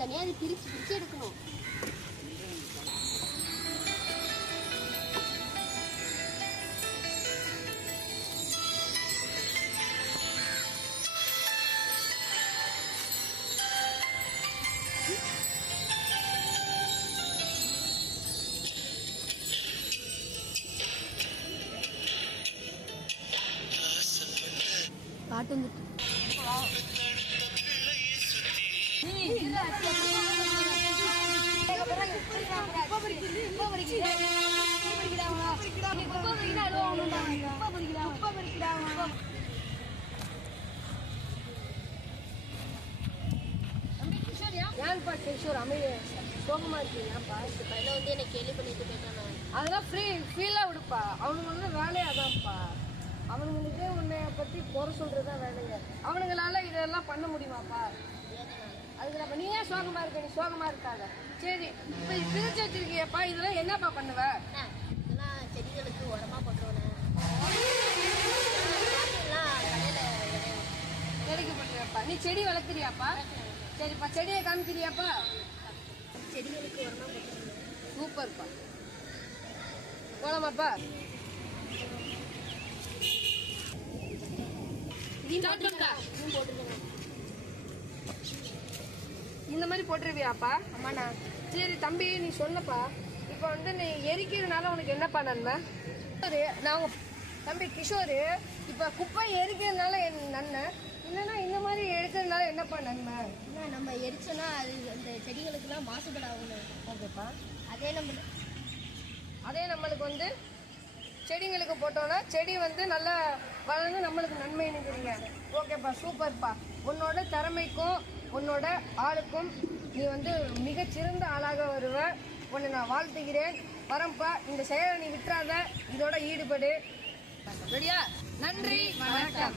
தனியாக அது பிரித்து எடுக்கணும். பாட்டு வந்துட்டு ஏன்ப்பா கிஷோர் அமைதி சோகமா இருக்கீங்கப்பா? பையனை வந்து என்னை கேள்வி பண்ணிட்டு போயிட்டான். அதெல்லாம் ஃப்ரீலாக விடுப்பா. அவனுங்க வந்து வேலையே அதான்ப்பா. அவனுங்களுக்கே உன்னை பற்றி குறை சொல்கிறதுதான் வேலைங்க. அவனுங்களால இதெல்லாம் பண்ண முடியுமாப்பா? அதுக்கு நம்ம நீ ஏன் சோகமாக இருக்க? நீ சோகமாக இருக்காத. சரி, இப்போ பிரிச்சு வச்சிருக்கியப்பா, இதெல்லாம் என்னப்பா பண்ணுவ? இதெல்லாம் செடிகளுக்கு உரமாக போட்டுருவேன். செடிக்கு போட்டுருப்பா. நீ செடி வளர்க்குறியாப்பா? சரிப்பா, செடியை காமிக்கிறியாப்பா? செடிகளுக்கு உரமாக போட்டுருவேன். சூப்பர்ப்பா. போலாமாப்பா? இந்த மாதிரி போட்டுருவியாப்பா? ஆமாண்ணா. சரி தம்பி, நீ சொல்லப்பா. இப்போ வந்து நீ எரிக்கிறதுனால உனக்கு என்னப்பா நன்மை? நான் தம்பி கிஷோரு, இப்போ குப்பை எரிக்கிறதுனால நன்மை இல்லைன்னா இந்த மாதிரி எடுக்கிறதுனால என்னப்பா நன்மை? நம்ம எரிச்சோன்னா அது அந்த செடிகளுக்கெல்லாம் மாசுபாடு ஆகணும். ஓகேப்பா. அதே நம்மளுக்கு வந்து செடிங்களுக்கு போட்டோன்னா செடி வந்து நல்லா வளர்ந்து நம்மளுக்கு நன்மை நினைக்கிறீங்க. ஓகேப்பா, சூப்பர்ப்பா. உன்னோட திறமைக்கும் உன்னோட ஆளுக்கும் நீ வந்து மிகச்சிறந்த ஆளாக வருவ. உன்னை நான் வாழ்த்துகிறேன். வரம்பா, இந்த செயலை நீ விட்டுறாத, இதோட ஈடுபடு. சரியா? நன்றி, வணக்கம்.